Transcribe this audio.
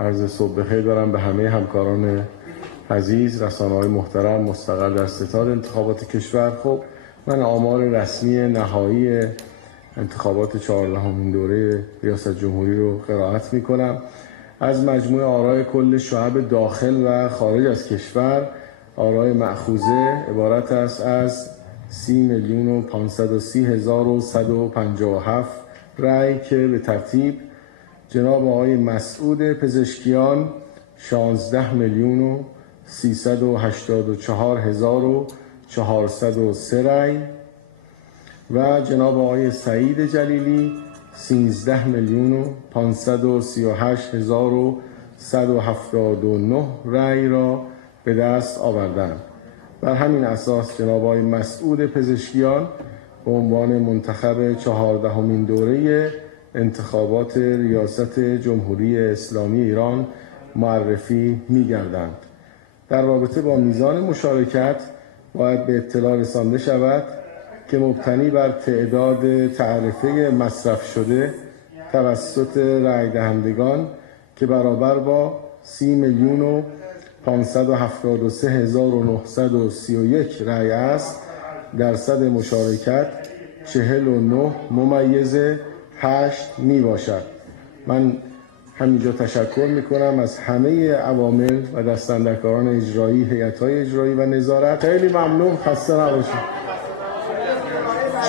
عرض صبح بخیر دارم به همه همکاران عزیز، رسانه‌های محترم مستقل در ستاد انتخابات کشور. خب من آمار رسمی نهایی انتخابات 14مین دوره ریاست جمهوری رو قرائت می‌کنم. از مجموع آرای کل شعب داخل و خارج از کشور، آرای مأخوذه عبارت است از 30,530,157 رأی که به ترتیب جناب آقای مسعود پزشکیان 16,384,403 رأی و جناب آقای سعید جلیلی 13,538,179 رأی را به دست آوردند. بر همین اساس جناب آقای مسعود پزشکیان به عنوان منتخب 14مین دوره انتخابات ریاست جمهوری اسلامی ایران معرفی می‌گردند. در رابطه با میزان مشارکت باید به اطلاع رسانده شود که مبتنی بر تعداد تعرفه مصرف شده توسط رای دهندگان که برابر با 30,573,931 رای است، درصد مشارکت 49.8 می باشد. من همینجا تشکر می کنم از همه عوامل و دستاندرکاران اجرایی، هیئت‌های اجرایی و نظارت. خیلی ممنون، خسته نباشید. 49.8